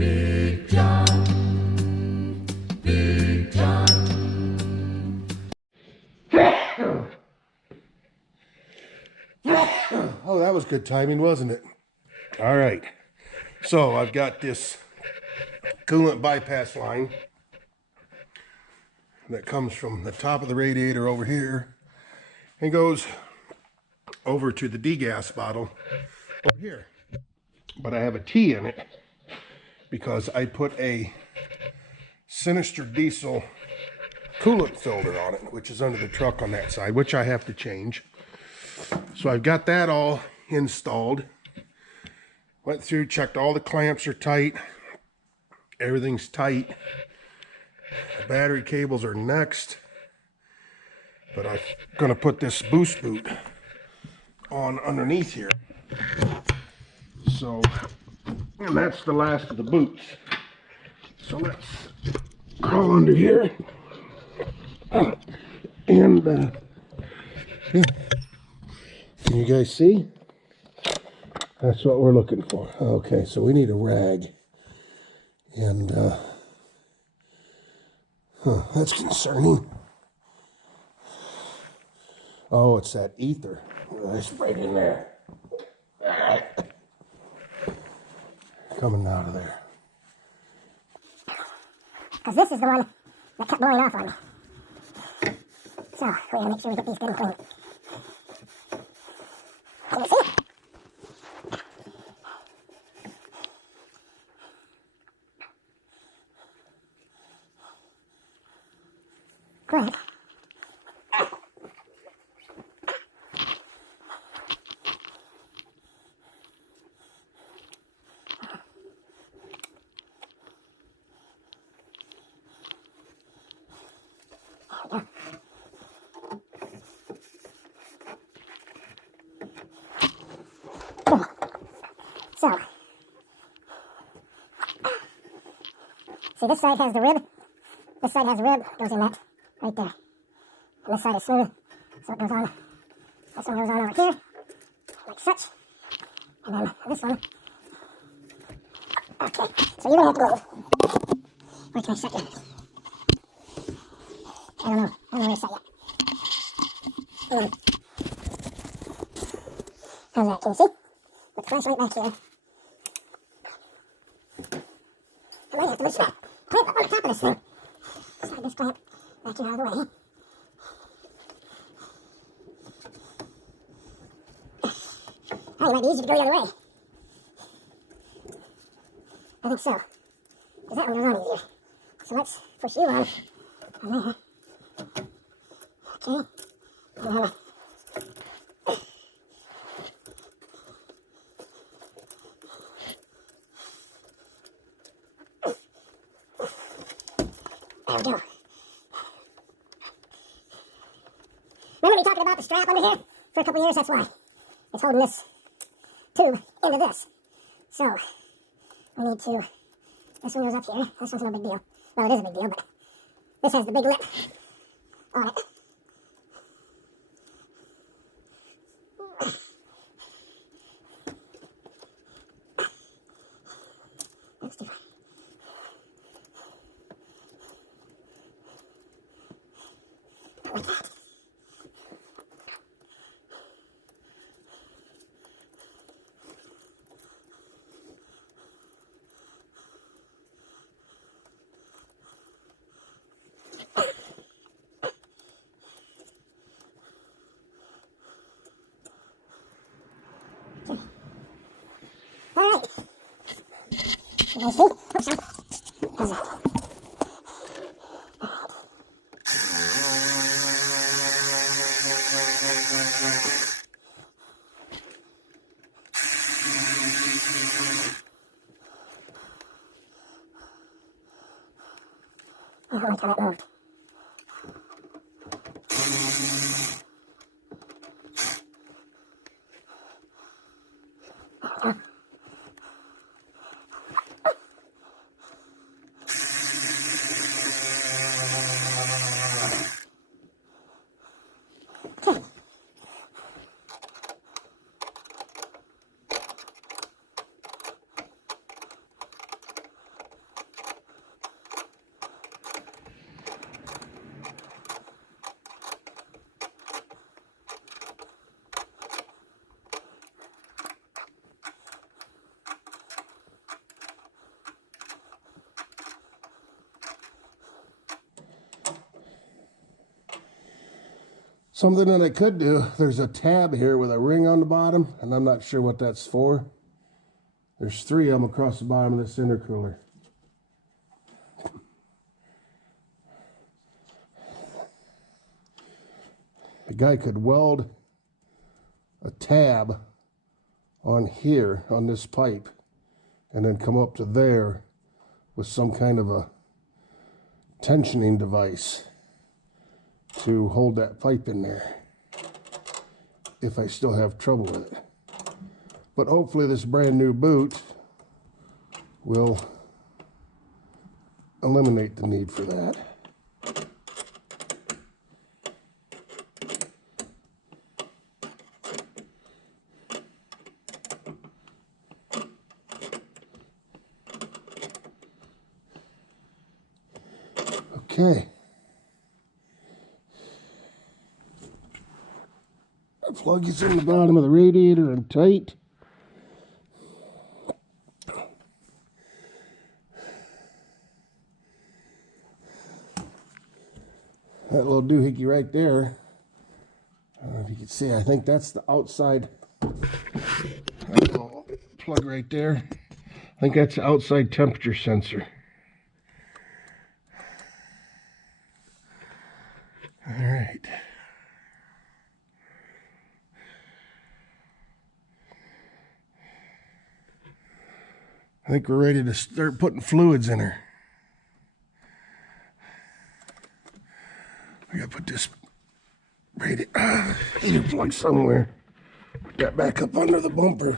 Big John, Big John. Oh, that was good timing, wasn't it? All right. So I've got this coolant bypass line that comes from the top of the radiator over here and goes over to the degas bottle over here. But I have a T in it because I put a Sinister Diesel coolant filter on it, which is under the truck on that side, which I have to change. So I've got that all installed. Went through, checked all the clamps are tight. Everything's tight. The battery cables are next. But I'm going to put this boost boot on underneath here. So, and that's the last of the boots. So let's crawl under here. And, yeah. Can you guys see? That's what we're looking for. Okay, so we need a rag. And, that's concerning. Oh, it's that ether. That's right in there. Coming out of there. Because this is the one that kept blowing off on me. So, we gotta make sure we get these good and clean. Can you see? Good. So, see, this side has the rib. This side has the rib, goes in that right there. And this side is smooth, so it goes on. This one goes on over here, like such. And then this one. Okay, so you're gonna have to go. Where can I set you? I don't know where to set you. How's that? Can you see? Put the flashlight back here. I might have to move that clamp up on top of this thing. Slide this clamp back here out of the way. Oh, it might be easy to go the other way. I think so. Because that one goes on easier. So let's push you on there. Okay. And then there we go. Remember me talking about the strap under here? For a couple years, that's why. It's holding this tube into this. So, we need to, this one goes up here. This one's no big deal. Well, it is a big deal, but this has the big lip on it. That's too far. Like that. All right. You guys see? Oops, sorry. How's that? I don't like how that moved. There we go. Something that I could do, there's a tab here with a ring on the bottom, and I'm not sure what that's for. There's 3 of them across the bottom of this intercooler. The guy could weld a tab on here, on this pipe, and then come up to there with some kind of a tensioning device to hold that pipe in there if I still have trouble with it. But hopefully this brand new boot will eliminate the need for that. Okay. The plug is in the bottom of the radiator and tight. That little doohickey right there, I don't know if you can see, I think that's the outside, that little plug right there. I think that's the outside temperature sensor. All right. I think we're ready to start putting fluids in her. I gotta put this heater plug somewhere. Put that back up under the bumper.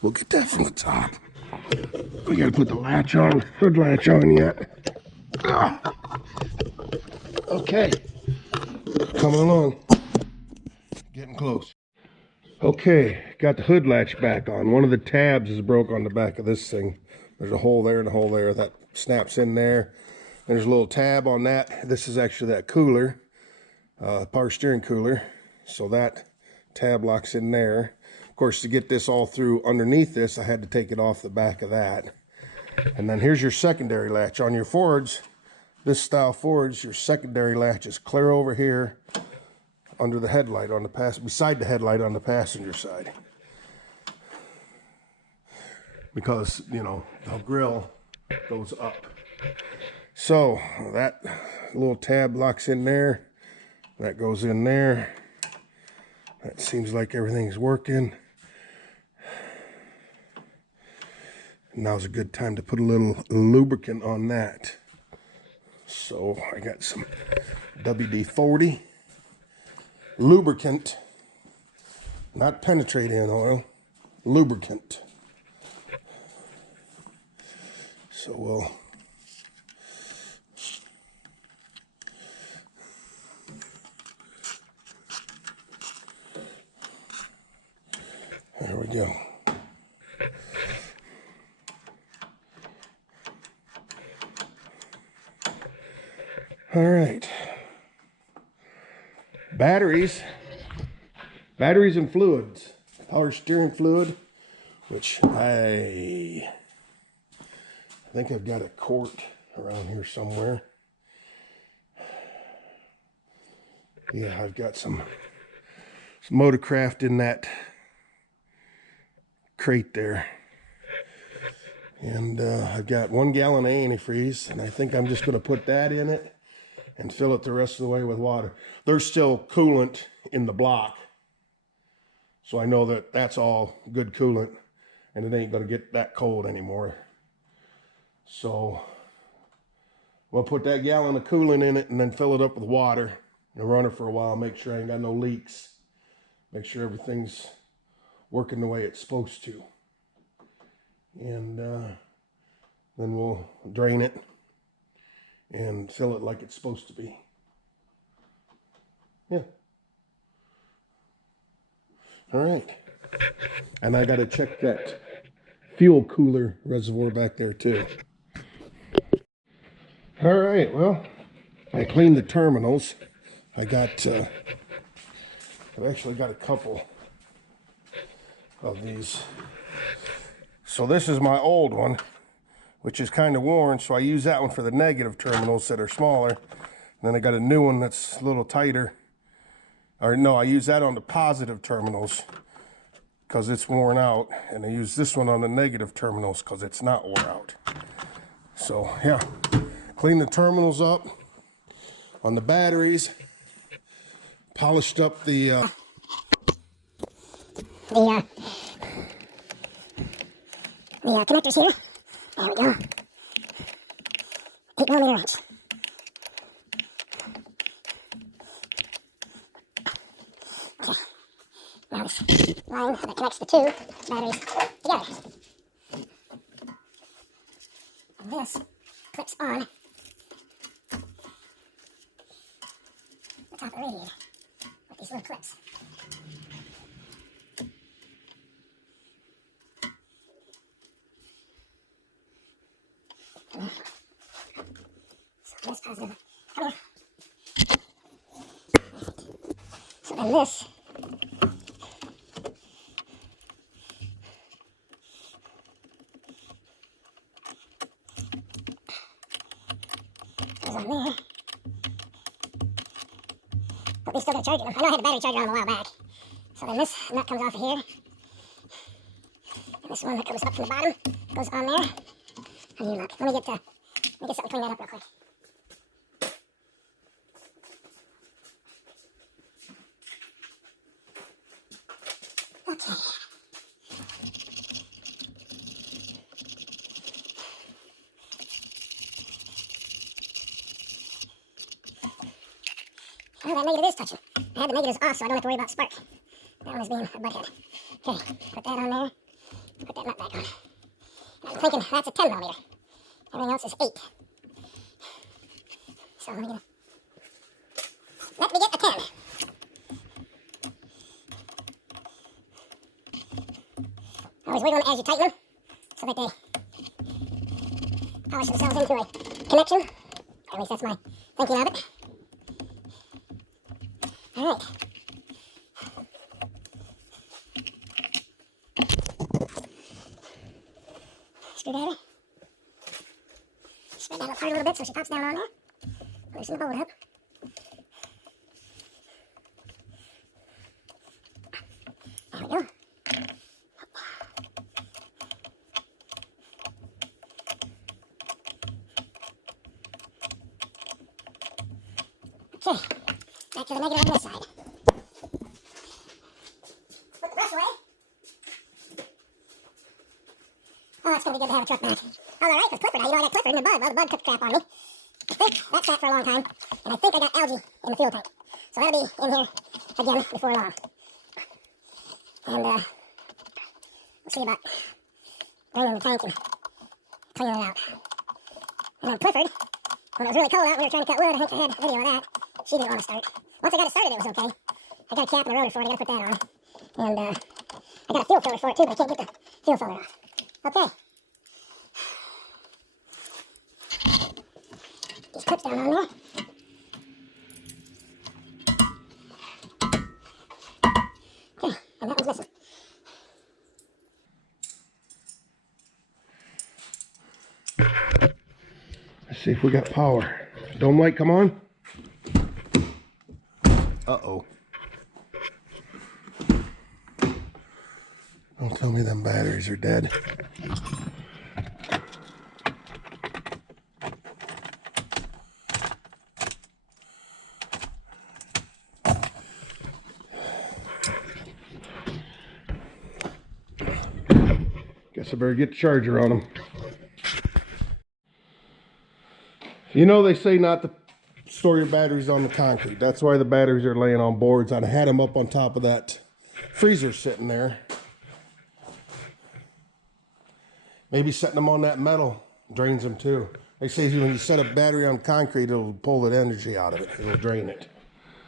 We'll get that from the top. We gotta put the latch on, hood latch on yet. Okay, coming along, getting close. Okay, got the hood latch back on. One of the tabs is broke on the back of this thing. There's a hole there and a hole there that snaps in there. There's a little tab on that. This is actually that cooler, power steering cooler. So that tab locks in there. Of course, to get this all through underneath this, I had to take it off the back of that. And then here's your secondary latch. On your Fords, this style Fords, your secondary latch is clear over here under the headlight on the beside the headlight on the passenger side. Because, you know, the grill goes up. So that little tab locks in there. That goes in there. That seems like everything's working. Now's a good time to put a little lubricant on that. So I got some WD-40 lubricant, not penetrating oil, lubricant. So we'll there we go. All right. Batteries and fluids. Power steering fluid, which I think I've got a quart around here somewhere. Yeah, I've got some Motorcraft in that crate there. And I've got 1 gallon of antifreeze, and I think I'm just going to put that in it and fill it the rest of the way with water. There's still coolant in the block, so I know that that's all good coolant, and it ain't going to get that cold anymore. So we'll put that gallon of coolant in it and then fill it up with water and run it for a while, make sure I ain't got no leaks, make sure everything's working the way it's supposed to. And then we'll drain it and fill it like it's supposed to be. Yeah. All right. And I got to check that fuel cooler reservoir back there too. All right, well, I cleaned the terminals. I've actually got a couple of these. So this is my old one. which is kind of worn, so I use that one for the negative terminals that are smaller. And then I got a new one that's a little tighter. Or no, I use that on the positive terminals because it's worn out, and I use this one on the negative terminals because it's not worn out. So yeah, clean the terminals up on the batteries, polished up the connectors here. There we go. 8mm wrench. Okay. Now this line that connects the two batteries together. And this clips on the top of the radiator with these little clips. So this positive, come here. So then this goes on there. But we still got a charger. I know I had a battery charger on a while back. So then this nut comes off of here. And this one that comes up from the bottom goes on there. How do you look? Let me get something to clean that up real quick. Okay. Well, that negative is touching. I had the negatives off, so I don't have to worry about spark. That one is being a butthead. Okay, put that on there. Put that nut back on. I'm thinking that's a 10mm. Everything else is 8. So let me get a 10. Always wiggle them as you tighten them, so that they polish themselves into a connection. Or at least that's my thinking of it. All right. Screwdriver. Spread that apart a little bit so she pops down on there. Loosen the bolt up. There we go. Okay, back to the negative on this side. Put the brush away. Oh, it's going to be good to have a truck back. Oh, all right, because Clifford, I got Clifford in the bud. Well, the bud took crap on me. I think that sat for a long time, and I think I got algae in the fuel tank. So that'll be in here again before long. And we'll see about draining the tank and cleaning it out. And then Clifford, when it was really cold out, we were trying to cut wood. I think I had a video of that. She didn't want to start. Once I got it started, it was okay. I got a cap and a rotor for it. I got to put that on. And I got a fuel filler for it too, but I can't get the fuel filler off. Okay. These clips down on there. Okay, and that one's missing. Let's see if we got power. Dome light come on. Uh-oh. Don't tell me them batteries are dead. Guess I better get the charger on them. You know they say not to store your batteries on the concrete. That's why the batteries are laying on boards. I had them up on top of that freezer sitting there. Maybe setting them on that metal drains them too. They say when you set a battery on concrete, it'll pull the energy out of it. It'll drain it.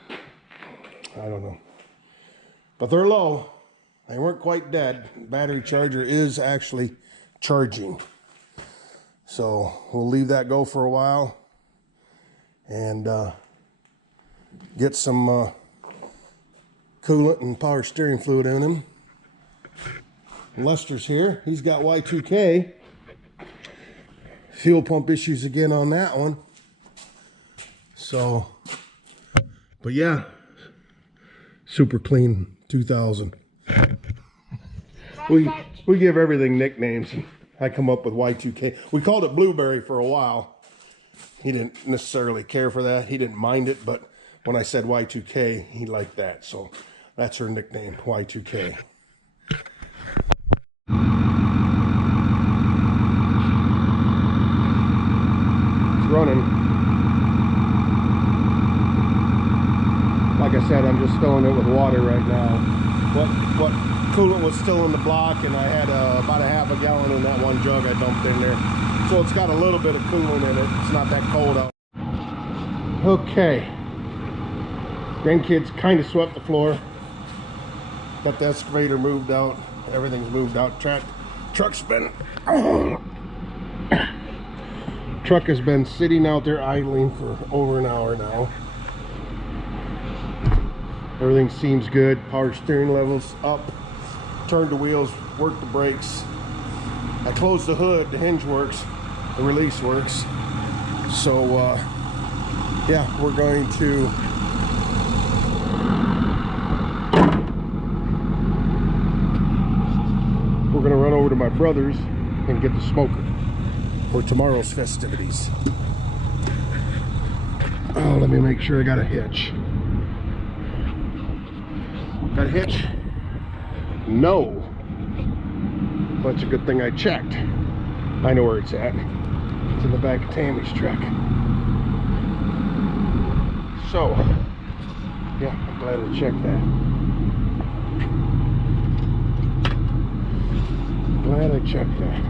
I don't know. But they're low. They weren't quite dead. Battery charger is actually charging. So we'll leave that go for a while and get some coolant and power steering fluid in him. Lester's here. He's got Y2K. fuel pump issues again on that one. So, but yeah, super clean 2000. We give everything nicknames. I come up with Y2K. We called it Blueberry for a while. He didn't necessarily care for that. He didn't mind it, but when I said Y2K, he liked that. So that's her nickname, Y2K. It's running. Like I said, I'm just filling it with water right now. What coolant was still in the block, and I had about a half a gallon in that one jug I dumped in there. So it's got a little bit of coolant in it. It's not that cold out. Okay. Grandkids kind of swept the floor. Got the excavator moved out. Everything's moved out. Truck's been... Truck has been sitting out there idling for over an hour now. Everything seems good. Power steering level's up. Turned the wheels, worked the brakes. I closed the hood, the hinge works, the release works. So yeah, we're going to run over to my brother's and get the smoker for tomorrow's festivities. Oh, let me make sure I got a hitch. Got a hitch? No. Well, it's a good thing I checked. I know where it's at. It's in the back of Tammy's truck. So, yeah, I'm glad I checked that. Glad I checked that.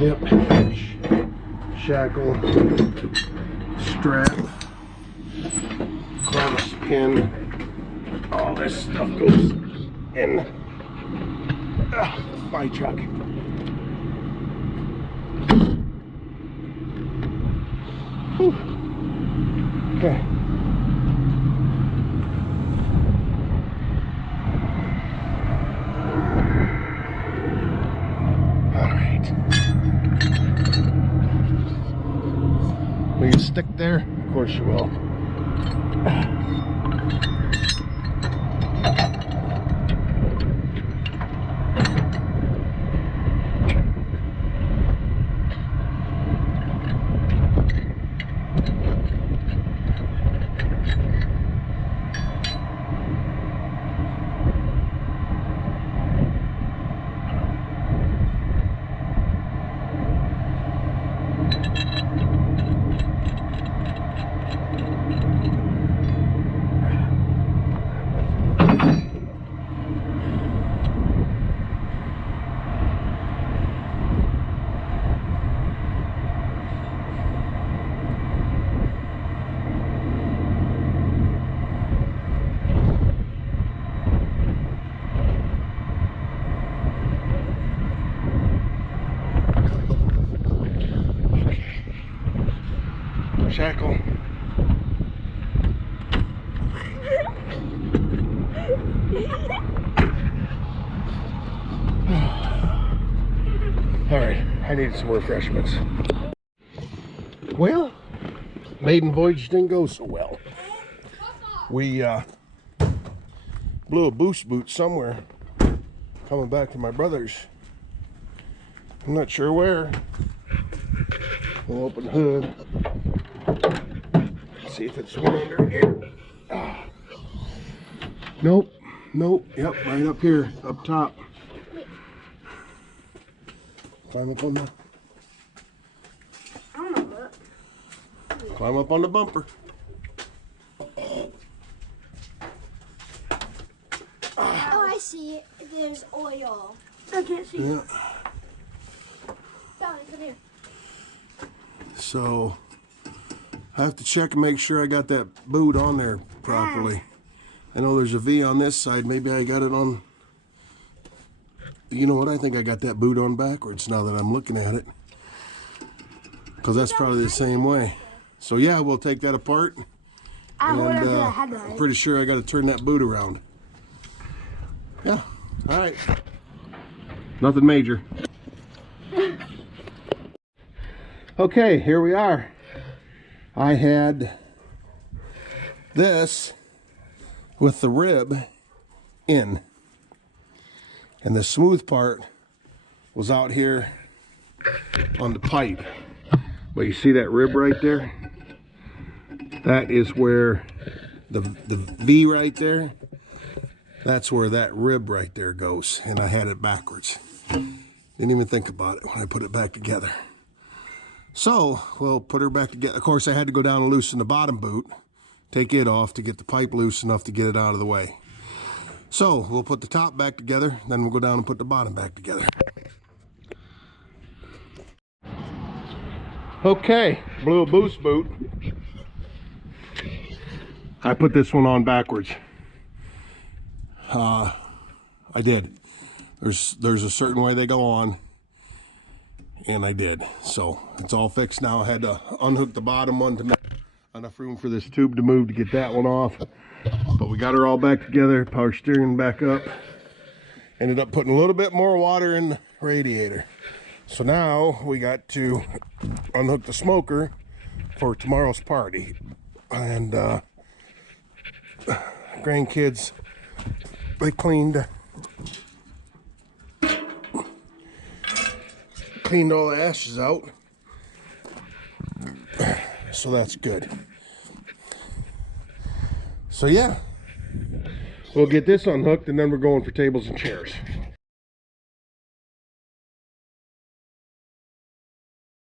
Yep, hitch, shackle, strap, cross pin, all this stuff goes in my truck. Whew. Okay. All right. Will you stick there? Of course you will. Shackle. All right, I need some refreshments. Well, maiden voyage didn't go so well. We blew a boost boot somewhere coming back to my brother's. I'm not sure where. We'll open the hood. See if it's one under here. Nope. Yep, right up here, up top. Climb up on the. Climb up on the bumper. Oh, I see it. There's oil. I can't see. Yeah. Come here. So I have to check and make sure I got that boot on there properly. I know there's a V on this side. Maybe I got it on. You know what? I think I got that boot on backwards now that I'm looking at it. Because that's probably the same way. So yeah, we'll take that apart. And I'm pretty sure I got to turn that boot around. Yeah. All right. Nothing major. Okay, here we are. I had this with the rib in, and the smooth part was out here on the pipe. But you see that rib right there? That is where the V right there, that's where that rib right there goes, and I had it backwards. Didn't even think about it when I put it back together. So we'll put her back together. Of course, I had to go down and loosen the bottom boot, take it off to get the pipe loose enough to get it out of the way. So we'll put the top back together, then we'll go down and put the bottom back together. Okay, blew a boost boot. I put this one on backwards. I did. There's a certain way they go on, and I did. So it's all fixed now. I had to unhook the bottom one to make enough room for this tube to move to get that one off. But we got her all back together, power steering back up. Ended up putting a little bit more water in the radiator. So now we got to unhook the smoker for tomorrow's party. And grandkids, they cleaned all the ashes out, so that's good. So yeah, we'll get this unhooked and then we're going for tables and chairs.